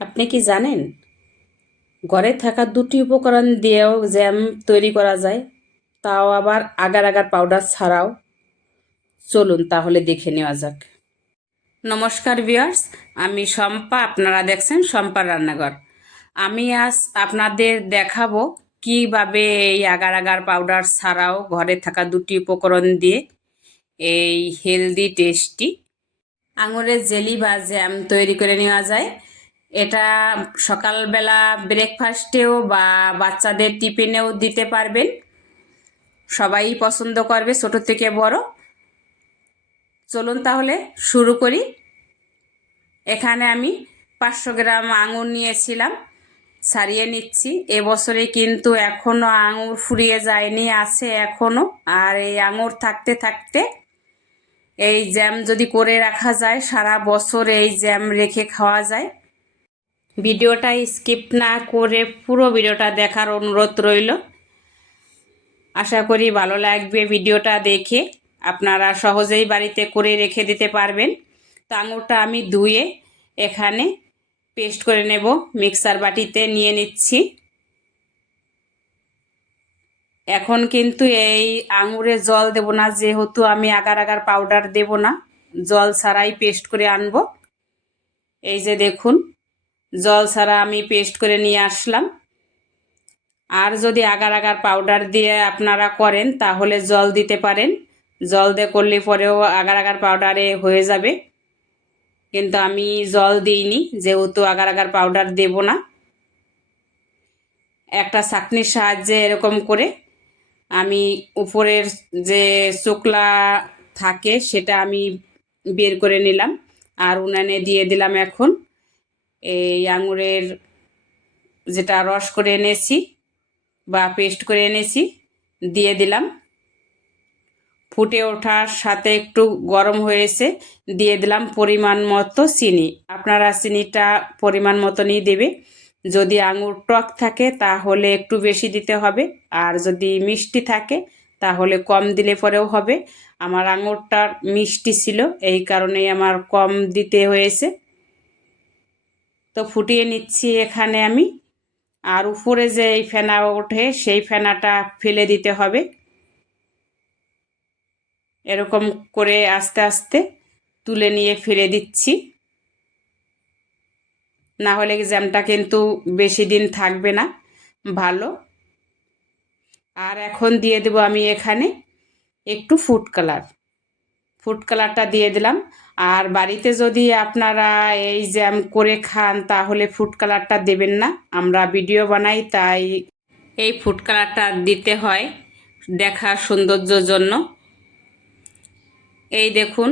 আপনি কি জানেন ঘরে থাকা দুটি উপকরণ দিয়েও জ্যাম তৈরি করা যায়, তাও আবার আগার আগার পাউডার ছাড়াও? চলুন তাহলে দেখে নেওয়া যাক। নমস্কার ভিউয়ার্স, আমি শম্পা, আপনারা দেখছেন শম্পার রান্নাঘর। আমি আজ আপনাদের দেখাবো কিভাবে এই আগার আগার পাউডার ছাড়াও ঘরে থাকা দুটি উপকরণ দিয়ে এই হেলদি টেস্টি আঙুরের জেলি বা জ্যাম তৈরি করে নেওয়া যায়। এটা সকালবেলা ব্রেকফাস্টেও বা বাচ্চাদের টিফিনেও দিতে পারবেন, সবাই পছন্দ করবে, ছোট থেকে বড়। চলুন তাহলে শুরু করি। এখানে আমি 500 গ্রাম আঙুর নিয়েছিলাম, ছাড়িয়ে নিচ্ছি। এবছরে কিন্তু এখনও আঙুর ফুরিয়ে যায়নি, আছে এখনও। আর এই আঙুর থাকতে থাকতে এই জ্যাম যদি করে রাখা যায়, সারা বছর এই জ্যাম রেখে খাওয়া যায়। ভিডিওটা স্কিপ না করে পুরো ভিডিওটা দেখার অনুরোধ রইল। আশা করি ভালো লাগবে ভিডিওটা দেখে, আপনারা সহজেই বাড়িতে করে রেখে দিতে পারবেন। তো আঙুরটা আমি ধুয়ে এখানে পেস্ট করে নেব, মিক্সার বাটিতে নিয়ে নিচ্ছি। এখন কিন্তু এই আঙুরে জল দেব না, যেহেতু আমি আগার আগার পাউডার দেব না, জল ছাড়াই পেস্ট করে আনব। এই যে দেখুন, জল ছাড়া আমি পেস্ট করে নিয়ে আসলাম। আর যদি আগার আগার পাউডার দিয়ে আপনারা করেন তাহলে জল দিতে পারেন, জল দিয়ে করলে পরেও আগার আগার পাউডারে হয়ে যাবে। কিন্তু আমি জল দিইনি, যেহেতু আগার আগার পাউডার দেব না। একটা ছাঁকনির সাহায্যে এরকম করে আমি উপরের যে চোকলা থাকে সেটা আমি বের করে নিলাম, আর উনানে দিয়ে দিলাম। এখন এই আঙুরের যেটা রস করে এনেছি বা পেস্ট করে এনেছি দিয়ে দিলাম। ফুটে ওঠার সাথে একটু গরম হয়েছে, দিয়ে দিলাম পরিমাণ মতো চিনি। আপনারা চিনিটা পরিমাণ মতনই দেবে। যদি আঙুর টক থাকে তাহলে একটু বেশি দিতে হবে, আর যদি মিষ্টি থাকে তাহলে কম দিলে পরেও হবে। আমার আঙুরটা মিষ্টি ছিল, এই কারণেই আমার কম দিতে হয়েছে। তো ফুটিয়ে নিচ্ছি এখানে আমি। আর উপরে যে এই ফেনা ওঠে সেই ফেনাটা ফেলে দিতে হবে। এরকম করে আস্তে আস্তে তুলে নিয়ে ফেলে দিচ্ছি, না হলে জ্যামটা কিন্তু বেশি দিন থাকবে না ভালো। আর এখন দিয়ে দেব আমি এখানে একটু ফুড কালার। ফুড কালারটা দিয়ে দিলাম। আর বাড়িতে যদি আপনারা এই জ্যাম করে খান তাহলে ফুড কালারটা দেবেন না, আমরা ভিডিও বানাই তাই এই ফুড কালারটা দিতে হয় দেখার সৌন্দর্যের জন্য। এই দেখুন,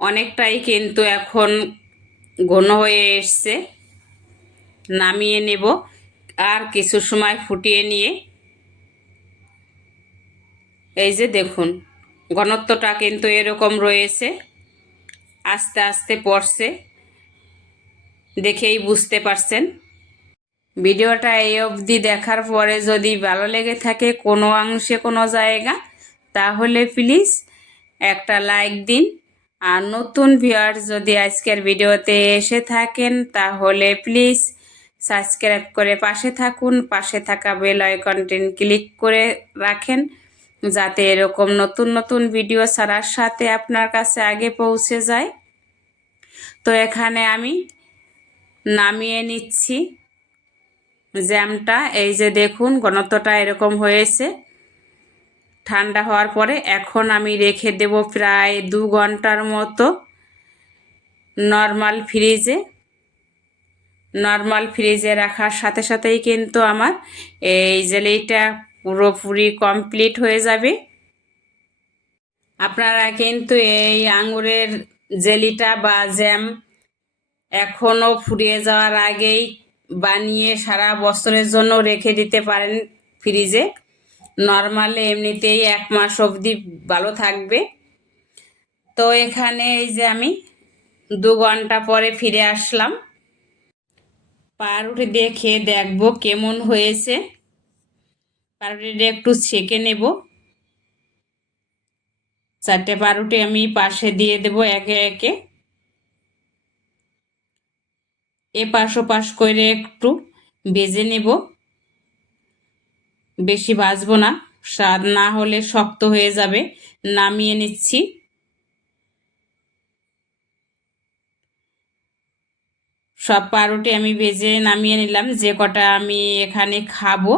অনেকটাই কিন্তু এখন ঘন হয়ে এসছে। নামিয়ে নেব আর কিছু সময় ফুটিয়ে নিয়ে। এই যে দেখুন, ঘনত্বটা কিন্তু এরকম রয়েছে, আস্তে আস্তে পড়ছে, দেখেই বুঝতে পারছেন। ভিডিওটা এই অবধি দেখার পরে যদি ভালো লেগে থাকে কোনো অংশে কোনো জায়গা, তাহলে প্লিজ একটা লাইক দিন। আর নতুন ভিউয়ার যদি আজকের ভিডিওতে এসে থাকেন তাহলে প্লিজ সাবস্ক্রাইব করে পাশে থাকুন, পাশে থাকা বেল আইকনটি ক্লিক করে রাখেন, যাতে এরকম নতুন নতুন ভিডিও ছাড়ার সাথে আপনার কাছে আগে পৌঁছে যায়। তো এখানে আমি নামিয়ে নিচ্ছি জ্যামটা। এই যে দেখুন, ঘনত্বটা এরকম হয়েছে। ঠান্ডা হওয়ার পরে এখন আমি রেখে দেব প্রায় 2 ঘন্টার মতো নর্মাল ফ্রিজে। নর্মাল ফ্রিজে রাখার সাথে সাথেই কিন্তু আমার এই জেলিটা পুরোপুরি কমপ্লিট হয়ে যাবে। আপনারা কিন্তু এই আঙুরের জেলিটা বা জ্যাম এখনও ফুরিয়ে যাওয়ার আগেই বানিয়ে সারা বছরের জন্য রেখে দিতে পারেন ফ্রিজে। নর্মালে এমনিতেই 1 মাস অবধি ভালো থাকবে। তো এখানে এই যে আমি 2 ঘন্টা পরে ফিরে আসলাম। পাউরুটি দিয়ে খেয়ে দেখবো কেমন হয়েছে। পাউরুটিটা একটু ছেঁকে নেব। 4টে পাউরুটি আমি পাশে দিয়ে দেব একে একে। এপাশ ওপাশ করে একটু ভেজে নেব, বেশি ভাজবো না, স্বাদ না হলে শক্ত হয়ে যাবে। নামিয়ে নিচ্ছি। সব পাউরুটি আমি ভেজে নামিয়ে নিলাম, যে কটা আমি এখানে খাবো।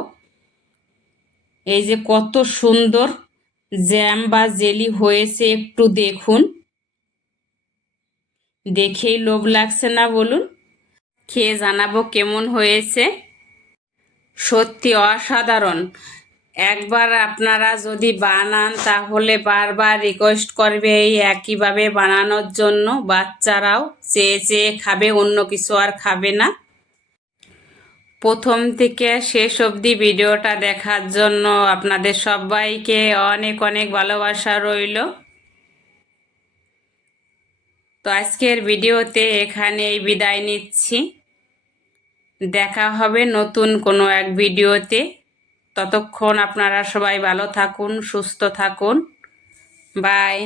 এই যে কত সুন্দর জ্যাম বা জেলি হয়েছে, একটু দেখুন, দেখেই লোভ লাগছে না বলুন? খেয়ে জানাবো কেমন হয়েছে। সত্যি অসাধারণ। একবার আপনারা যদি বানান তাহলে বারবার রিকোয়েস্ট করবে এই একইভাবে বানানোর জন্য। বাচ্চারাও চেয়ে চেয়ে খাবে, অন্য কিছু আর খাবে না। প্রথম থেকে শেষ অবধি ভিডিওটা দেখার জন্য আপনাদের সবাইকে অনেক অনেক ভালোবাসা রইল। তো আজকের ভিডিওতে এখানেই বিদায় নিচ্ছি। দেখা হবে নতুন কোনো এক ভিডিওতে। ততক্ষণ আপনারা সবাই ভালো থাকুন, সুস্থ থাকুন। বাই।